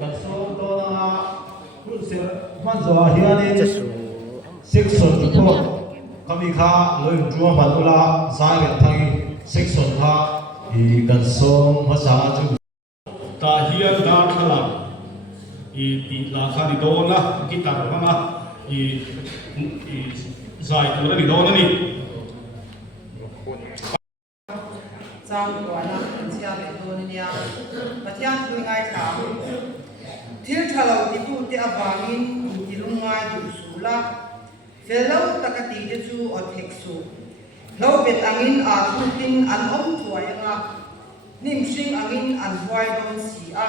กันโซโตนะคุณเสกมันจะว่าเฮียนี่เซ็กซ์จุดโทษคำนี้ข้าเลยจัวมันอุลาสายกันทั้งเซ็กซ์ข้าอีกันโซภาษาจุตาเฮียดาขลังอีตีลาคาดิโดนะกิตาร์นะอีสายตัวนี้โดนนี่จ้างตัวนักเป็นเชียร์เป็นตัวนี้ประเทศคุยง่ายถามที่ถ้าเราที่พูดที่อาบามินที่ลุงง่ายดูสูละเฟลเราตะกตีจะจูอดเทกสูเราเป็นอังินอาทุกินอันอมถวยละนิ่มชิงอังินอันถวยโดนสีอา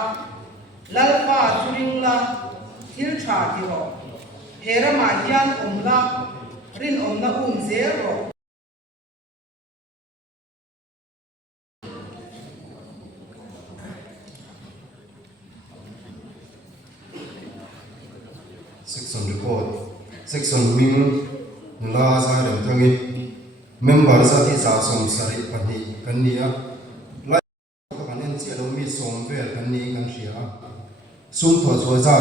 ลัลป้าจุริงละที่ชาที่รอเฮระมายันอมละรินอมละเซโรSection report. Section wing la za dem thangi member za ti za som sari pani kania lai ka kanen chi lo mi som vel kani kan ria sum tho chwa za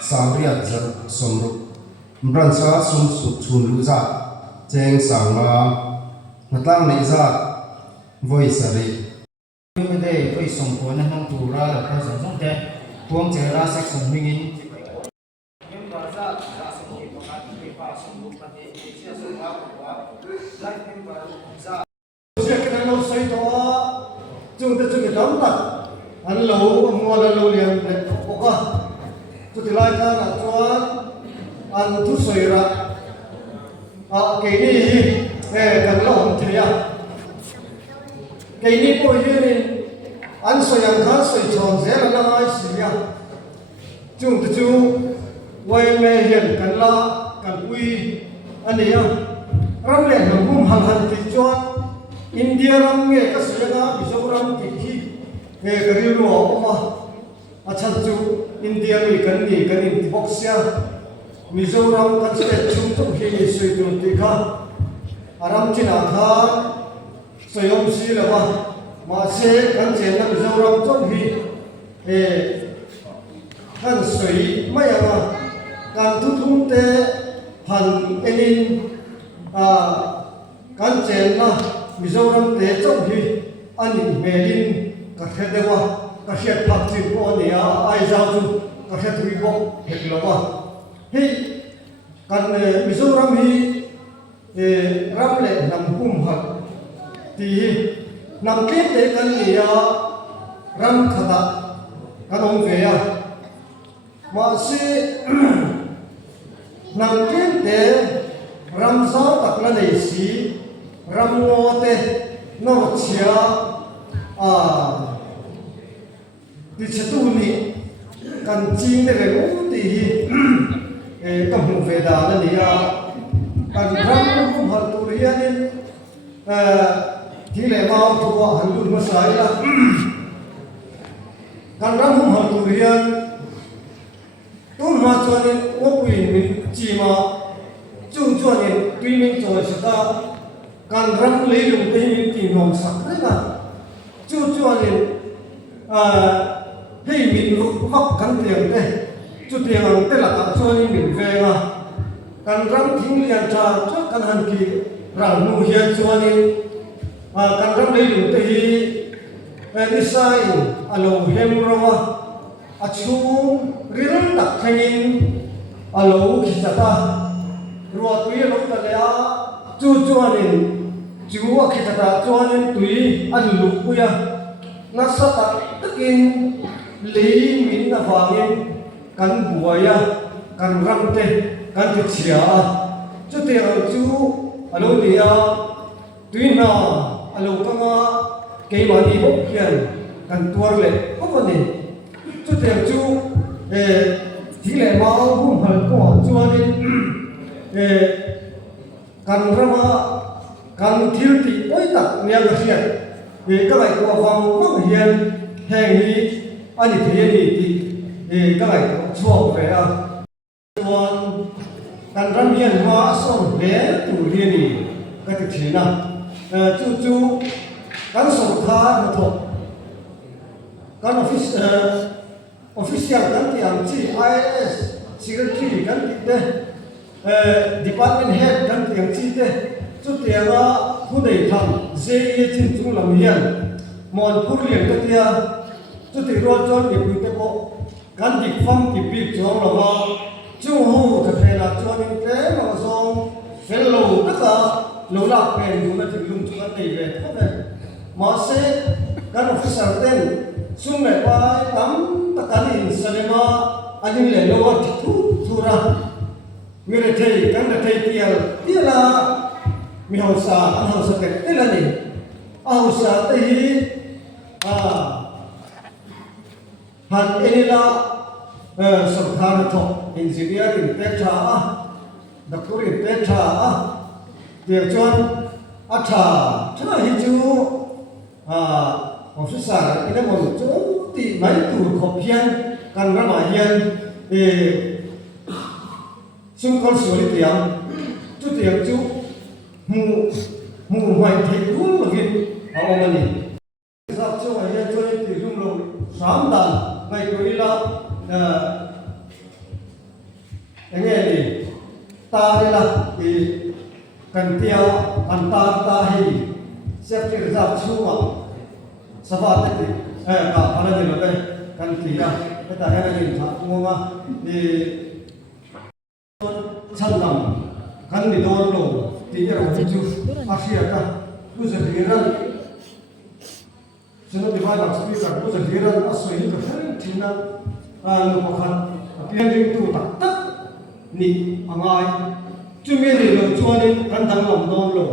samria za som ru mbran sa sum su chun lu za cheng sang ma natlang nei za voi sari me de voi som ko na hang tu ra la ka sang sang te tuang che ra section wing in sẽ cái nó xây đó chúng ta cái đóng đặt anh lâu mua là lâu liền để có qua tôi thì lại ta là cho anh thu sợi ra cái này cần lâu thì à cái này bây giờ này anh sợi anh khá sợi tròn dễ là năm ai xí à chúng ta chú quay mê hiện cần la cần quy anh ấy ram le hum hal hal ti chuan India ram nge ka suyanga Mizoram ti hi nge gari ro ma achan chu India mi kan ni kan in ti boxia Mizoram kan state chung chung hi sui tu ti kha aram china kha soyom si la ma se kan chen na Mizoram chung hi kan sui ma ya ma kan tu thum te han enin kan chen na Mizoram te chong hi ani melin ka khedewa ka khet phak chi ko nia ai za chu ka khet ri bo het lowa hi kan Mizoram hi ram le nam kum hat ti nam ke te kan nia ram khata kan ong ve ya ma si nam ke te ram sao tak la nei si ram ngo te no chia ti chatu ni kan chi ne le u ti ka mu ve da na ni ya kan ram mu hal tu ria ni ti le ma tu wa hal lu ma sai la kan ram mu hal tu ria tu ma cho ni o wi ni chi ma chung cho ni tuy min cho sa kan ram lấy lùng cái những kỳ màu sắc đấy mà chú cho nên hey mình hấp cắn tiền đây chú tiền hàng tên là cả cho nên mình về mà kan ram thím liền tra cho kan hành kỳ rằng nu hiền cho nên kan ram lấy lùng cái đi sai alo hem rawa achum riran tak khanin alo khitata ruwa tuya lo ta le chú cho nên chú ở khi ta cho nên tùy ăn lục bây nó sát tận tất nhiên lý mình là vàng em cắn bùa ya cắn răng tê cắn thịt xỉa chú tiền chú alo thì tùy nào alo các cái mà đi bốc hiền cắn tua lệ không có gì chú tiền chú thì lệ máu hung hăng của chú nên kan rama kan thil ti oi tak nia ga hian ka lai ko wang ko hian heng hi ani thia ni ti ka lai ko chuo ve a chuan kan ram hian ma som ve tu hian ni ka ti thina chu chu kan som kha na tho kan office official kan ti ang chi IAS secretary kan ti te department head kan ti ang chi te chu te nga khu dei tham je chin chung lam hian mon pur lian ka tia chu ti ro chon ni pu te ko kan ti pham ki pi chong lo ma chu hu ta phe la chon ni te lo song fellow ta ka lo la pen du na ti lum chu ka te ve tha ve ma se kan official ten sung le pa tam ta kan in salema ani le lo wa thu thura mere thei kan da thei tial tiala mi hau sa an hau sa ke tela ni au sa te hi han enila samkhana tho engineering petra doctor petra dia chuan atha thana hi chu officer ina mon chu ti mai tu khop hian kan rama hian sung con suri tiang chu tiang chu mu mai thei rul lo gin a omani sap chu ai hian chu ti rum lo sam dan ngai ko ila enge ni ta ila i kan tia an ta hi sep ti sap chu ma sava te ka ala ni lo kan tia ta ha ni tha ngonga ni chanam kan ni don lo ti ya ro chu asia ka ku se hiran sino di ba speaker ku se hiran asoi ka tharin thina no pakhan pian ring tu tak tak ni angai chu me ni lo chuanin kan dang lam don lo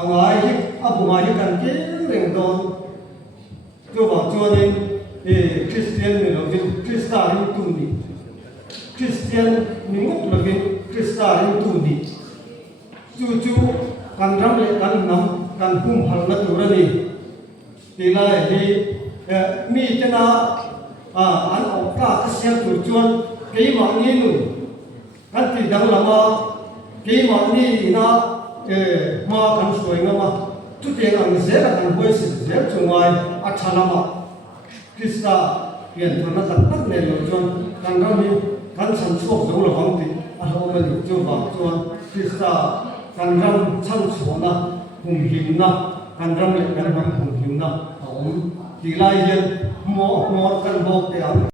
angai hi abu ma hi kan ke reng don chu ba chuanin Christian ni lo vin Krista ring tu ni Christian ni ngok lovin Krista ring tu ni chu kan ram le kan nam kan hum hal na tu rani tina hi mi tena an au ka siam tu chuan ke ma ni nu kan ti dang lama ke ma ni na ma kan soi ngama tu te ang zera kan voice zer chungai athalama Krista pian thana tak tak ne lo chuan kan ram ni kan san chuak zo lo hang ti a lo ma ni chu ba chuan Krista kan ram chang chona hum him na kan ram le kan ram hum him na om ti lai yen mo kan bok te ang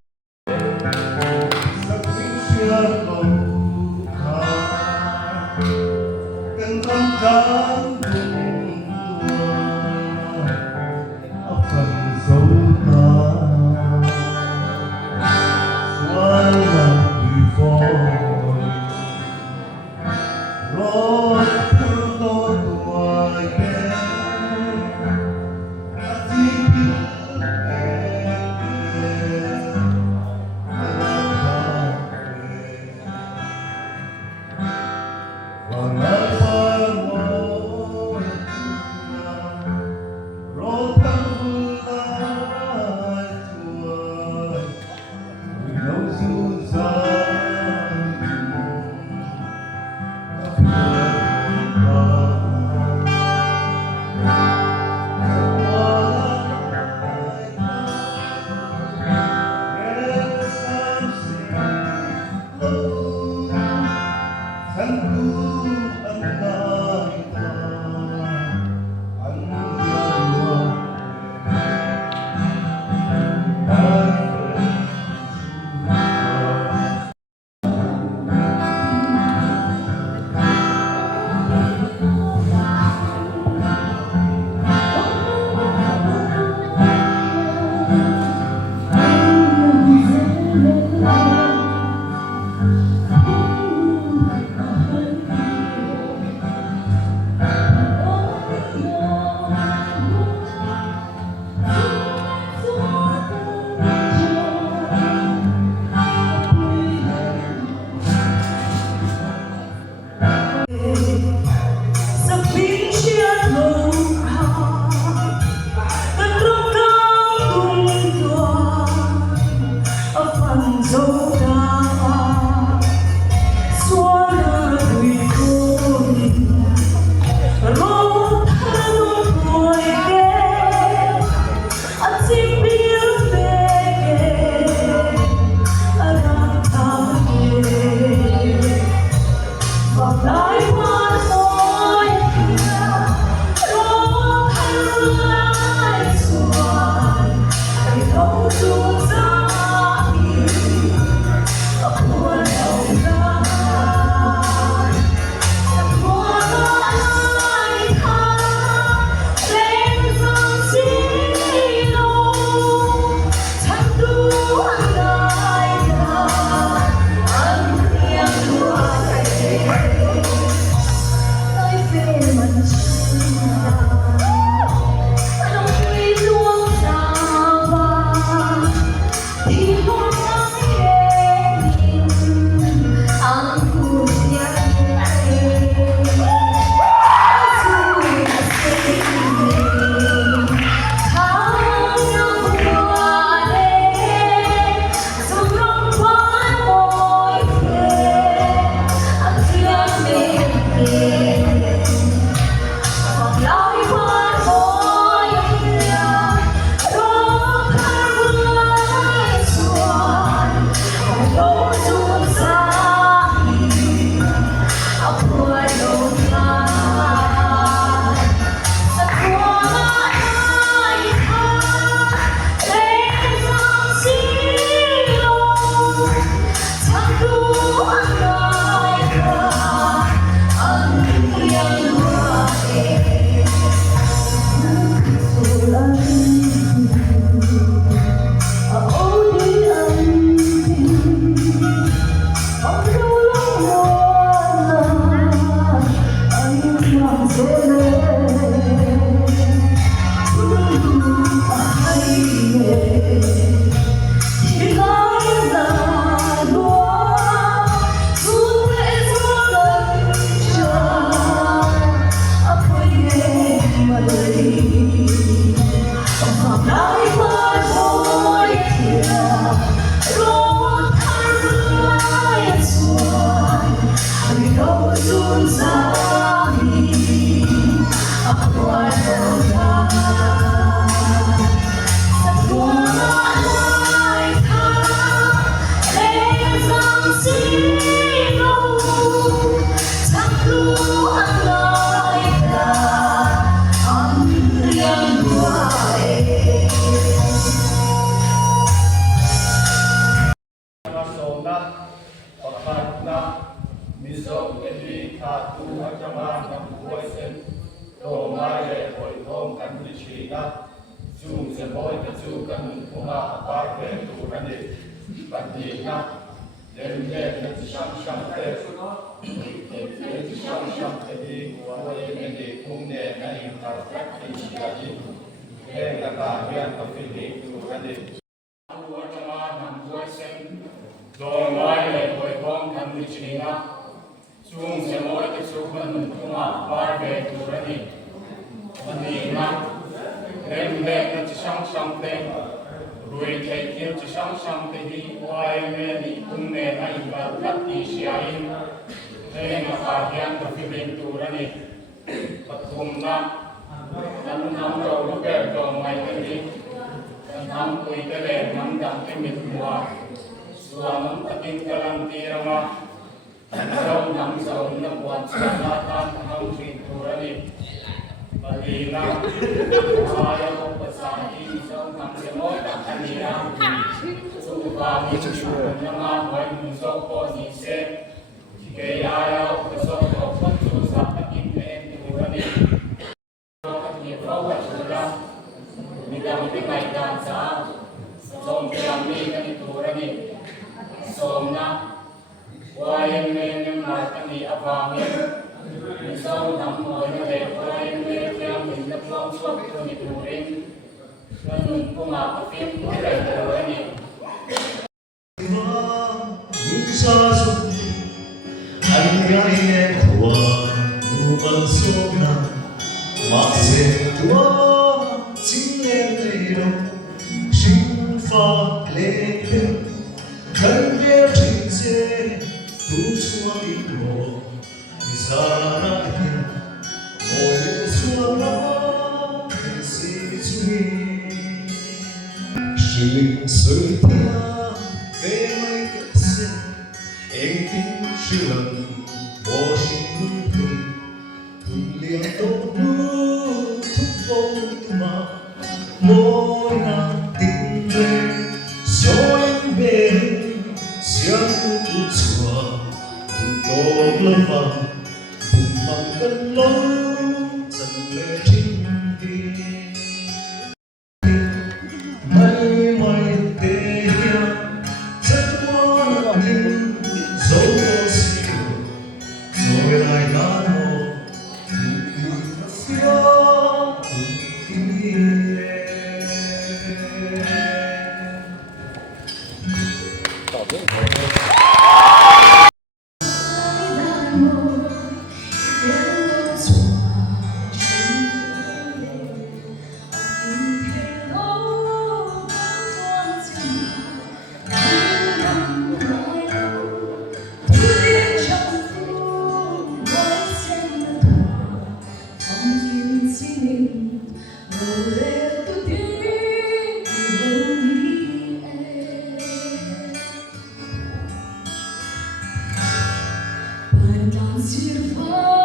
Dance your